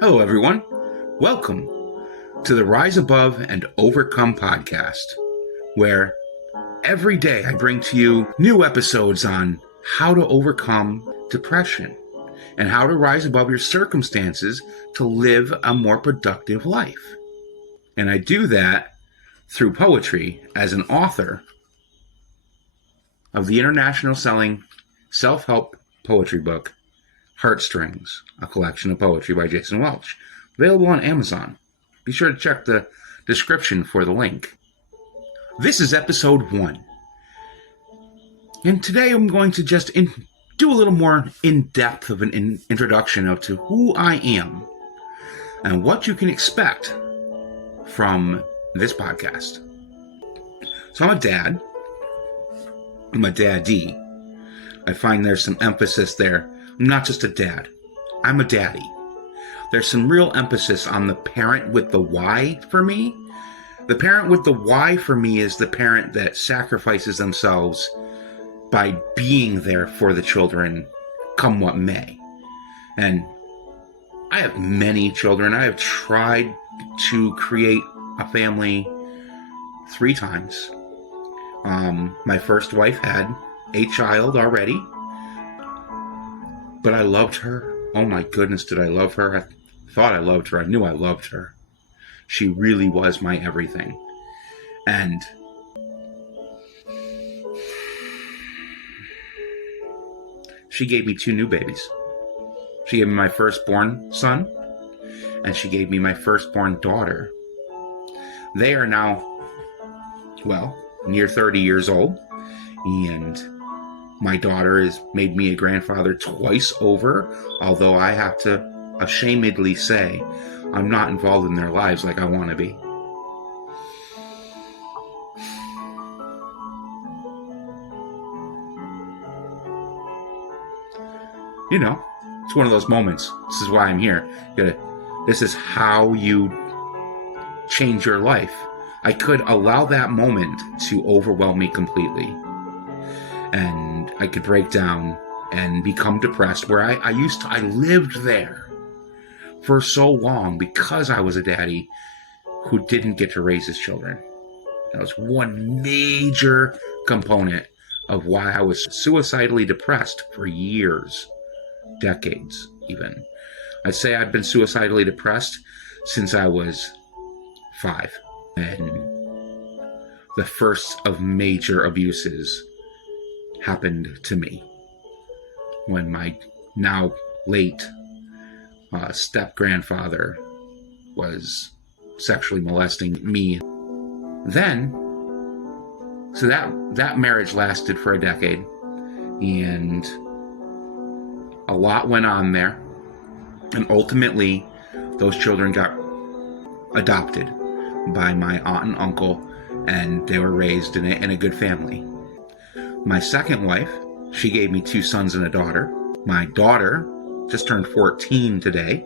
Hello, everyone. Welcome to the Rise Above and Overcome podcast, where every day I bring to you new episodes on how to overcome depression and how to rise above your circumstances to live a more productive life. And I do that through poetry as an author of the international selling self-help poetry book, Heartstrings, a collection of poetry by Jason Welch, available on Amazon. Be sure to check the description for the link. This is episode 1. And today I'm going to just do a little more in-depth of an introduction to who I am and what you can expect from this podcast. So I'm a dad. I'm a daddie. I find there's some emphasis there. I'm not just a dad. I'm a daddy. There's some real emphasis on the parent with the why for me. The parent with the why for me is the parent that sacrifices themselves by being there for the children, come what may. And I have many children. I have tried to create a family 3 times. My first wife had a child already, but I loved her. Oh my goodness, did I love her? I thought I loved her. I knew I loved her. She really was my everything. And she gave me 2 new babies. She gave me my firstborn son, and she gave me my firstborn daughter. They are now, near 30 years old, and my daughter has made me a grandfather twice over, although I have to ashamedly say I'm not involved in their lives like I want to be. You know, it's one of those moments. This is why I'm here. This is how you change your life. I could allow that moment to overwhelm me completely. And I could break down and become depressed, where I lived there for so long because I was a daddy who didn't get to raise his children. That was one major component of why I was suicidally depressed for years, decades even. I'd say I've been suicidally depressed since I was 5. And the first of major abuses happened to me when my now late step-grandfather was sexually molesting me. Then, so that marriage lasted for a decade, and a lot went on there, and ultimately those children got adopted by my aunt and uncle, and they were raised in a good family. My second wife, she gave me 2 sons and a daughter. My daughter just turned 14 today,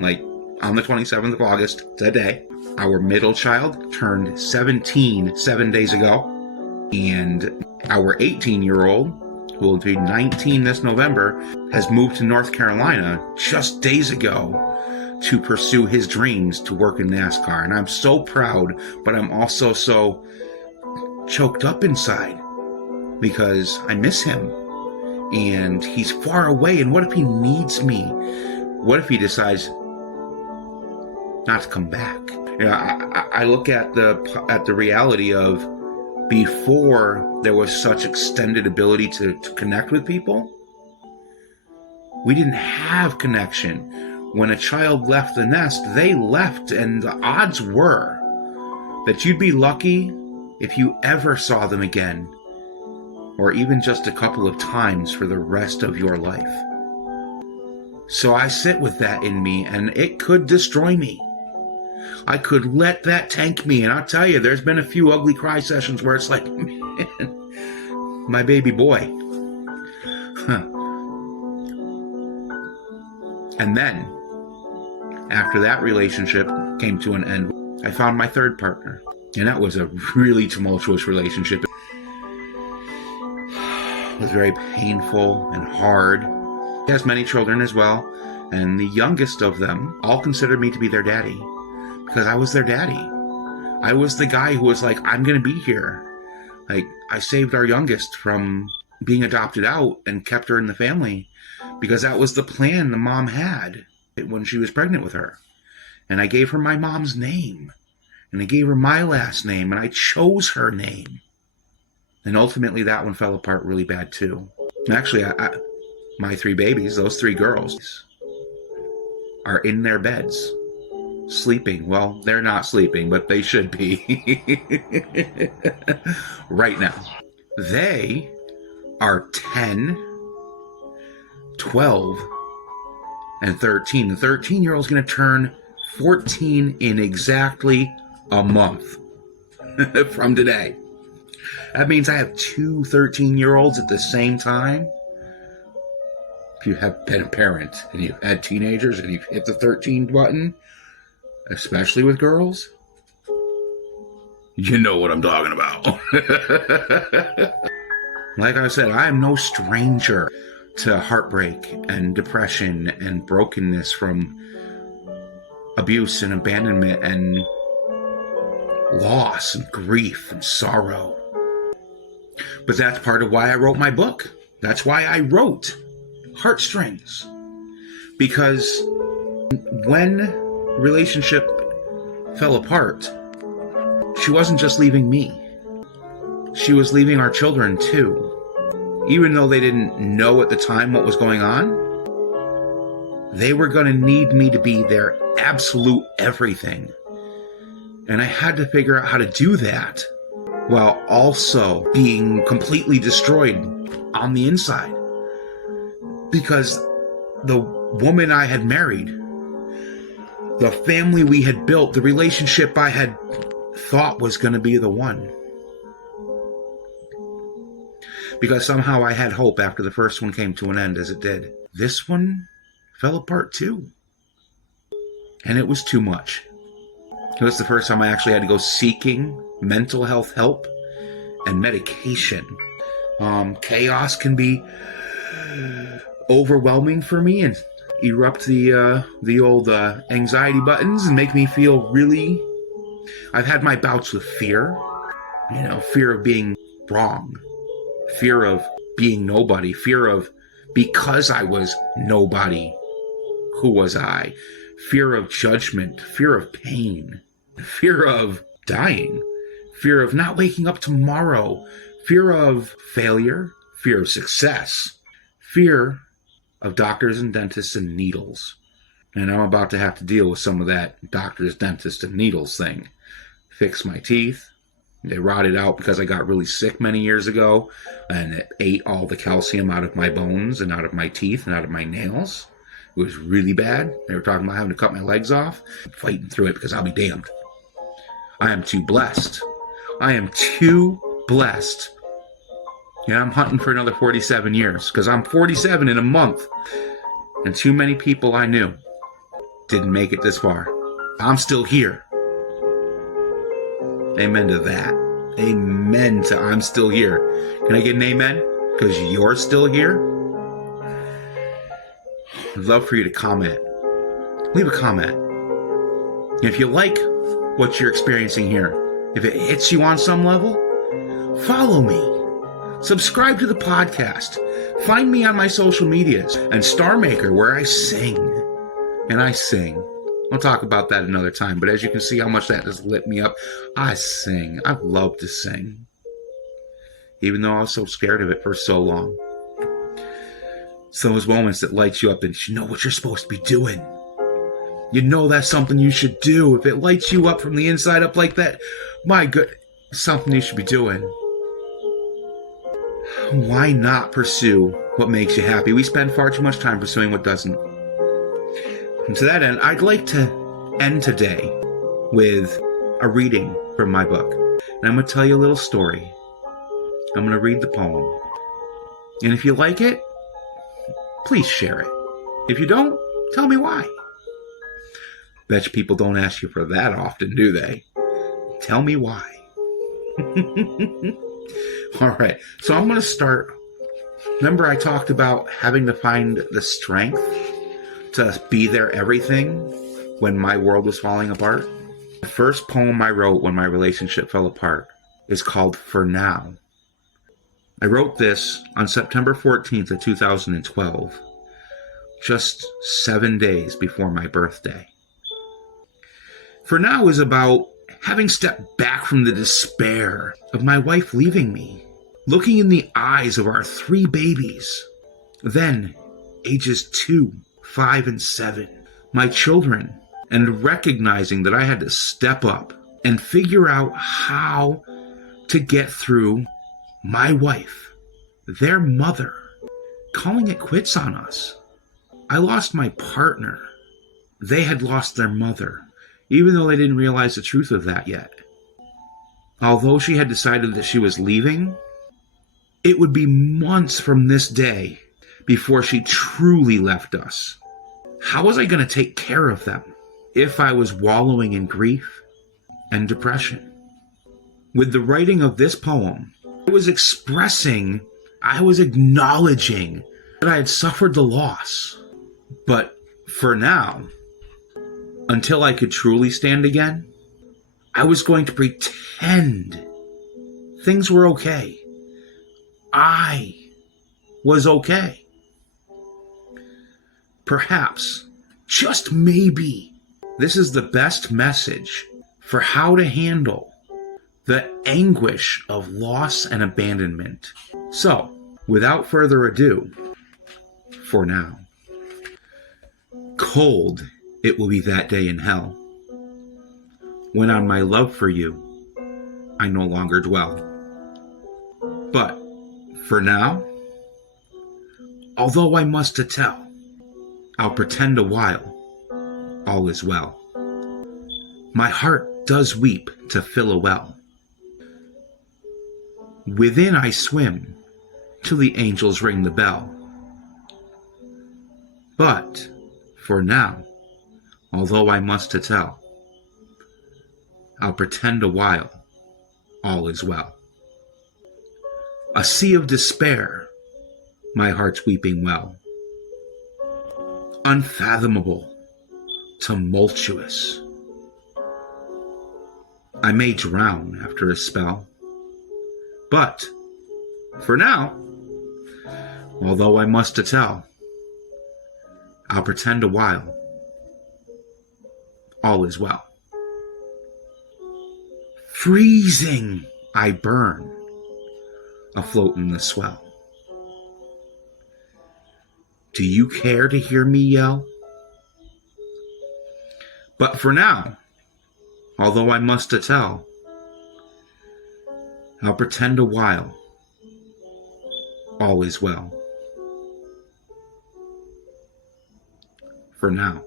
like on the 27th of August, today. Our middle child turned 17 7 days ago. And our 18-year-old, who will be 19 this November, has moved to North Carolina just days ago to pursue his dreams to work in NASCAR. And I'm so proud, but I'm also so choked up inside because I miss him. And he's far away. And what if he needs me? What if he decides not to come back? You know, I look at the reality of before there was such extended ability to connect with people, we didn't have connection. When a child left the nest, they left, and the odds were that you'd be lucky if you ever saw them again, or even just a couple of times for the rest of your life. So I sit with that in me, and it could destroy me. I could let that tank me, and I'll tell you, there's been a few ugly cry sessions where it's like, man, my baby boy. And then, after that relationship came to an end, I found my third partner. And that was a really tumultuous relationship. It was very painful and hard. He has many children as well. And the youngest of them all considered me to be their daddy because I was their daddy. I was the guy who was like, I'm going to be here. Like, I saved our youngest from being adopted out and kept her in the family because that was the plan the mom had when she was pregnant with her. And I gave her my mom's name. And I gave her my last name. And I chose her name. And ultimately, that one fell apart really bad, too. Actually, my 3 babies, those 3 girls, are in their beds, sleeping. Well, they're not sleeping, but they should be right now. They are 10, 12, and 13. The 13-year-old is going to turn 14 in exactly a month from today. That means I have 2 13-year-olds at the same time. If you have been a parent and you've had teenagers and you've hit the 13 button, especially with girls, you know what I'm talking about. Like I said, I am no stranger to heartbreak and depression and brokenness from abuse and abandonment and loss and grief and sorrow. But that's part of why I wrote my book. That's why I wrote Heartstrings. Because when relationship fell apart, she wasn't just leaving me. She was leaving our children too. Even though they didn't know at the time what was going on, they were going to need me to be their absolute everything. And I had to figure out how to do that while also being completely destroyed on the inside. Because the woman I had married, the family we had built, the relationship I had thought was going to be the one. Because somehow I had hope after the first one came to an end as it did. This one fell apart too. And it was too much. It was the first time I actually had to go seeking mental health help and medication. Chaos can be overwhelming for me and erupt the old anxiety buttons and make me feel really... I've had my bouts with fear. Fear of being wrong. Fear of being nobody. Fear of, because I was nobody, who was I? Fear of judgment. Fear of pain. Fear of dying. Fear of not waking up tomorrow. Fear of failure. Fear of success. Fear of doctors and dentists and needles. And I'm about to have to deal with some of that doctors, dentists, and needles thing. Fix my teeth. They rotted out because I got really sick many years ago, and it ate all the calcium out of my bones and out of my teeth and out of my nails. It was really bad. They were talking about having to cut my legs off. I'm fighting through it because I'll be damned. I am too blessed. I am too blessed. Yeah, I'm hunting for another 47 years because I'm 47 in a month. And too many people I knew didn't make it this far. I'm still here. Amen to that. Amen to I'm still here. Can I get an amen? Because you're still here? I'd love for you to comment. Leave a comment. If you like what you're experiencing here, if it hits you on some level, follow me. Subscribe to the podcast. Find me on my social medias and Star Maker, where I sing. And I sing. I'll talk about that another time, but as you can see how much that has lit me up, I sing. I love to sing. Even though I was so scared of it for so long. It's those moments that lights you up and you know what you're supposed to be doing. You know that's something you should do. If it lights you up from the inside up like that, my good, something you should be doing. Why not pursue what makes you happy? We spend far too much time pursuing what doesn't. And to that end, I'd like to end today with a reading from my book. And I'm going to tell you a little story. I'm going to read the poem. And if you like it, please share it. If you don't, tell me why. Bet you people don't ask you for that often, do they? Tell me why. All right, so I'm going to start. Remember I talked about having to find the strength to be their everything when my world was falling apart. The first poem I wrote when my relationship fell apart is called For Now. I wrote this on September 14th of 2012, just 7 days before my birthday. For Now is about having stepped back from the despair of my wife leaving me, looking in the eyes of our 3 babies, then ages 2, 5, and 7, my children, and recognizing that I had to step up and figure out how to get through my wife, their mother, calling it quits on us. I lost my partner. They had lost their mother, even though they didn't realize the truth of that yet. Although she had decided that she was leaving, it would be months from this day before she truly left us. How was I going to take care of them if I was wallowing in grief and depression? With the writing of this poem, I was acknowledging that I had suffered the loss. But for now, until I could truly stand again, I was going to pretend things were okay. I was okay. Perhaps, just maybe, this is the best message for how to handle the anguish of loss and abandonment. So, without further ado, for now. Cold it will be that day in hell, when on my love for you I no longer dwell. But for now, although I must to tell, I'll pretend a while all is well. My heart does weep to fill a well. Within I swim till the angels ring the bell. But for now, although I must to tell, I'll pretend a while all is well. A sea of despair, my heart's weeping well. Unfathomable, tumultuous. I may drown after a spell, but for now, although I must to tell, I'll pretend a while all is well. Freezing I burn, afloat in the swell. Do you care to hear me yell? But for now, although I must to tell, I'll pretend a while all is well. For now.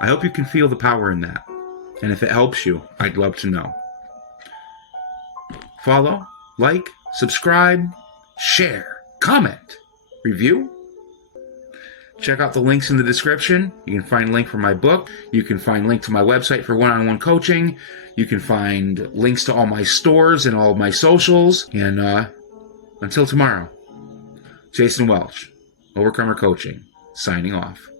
I hope you can feel the power in that. And if it helps you, I'd love to know. Follow, like, subscribe, share, comment, review. Check out the links in the description. You can find a link for my book. You can find a link to my website for one-on-one coaching. You can find links to all my stores and all of my socials. And until tomorrow, Jason Welch, Overcomer Coaching, signing off.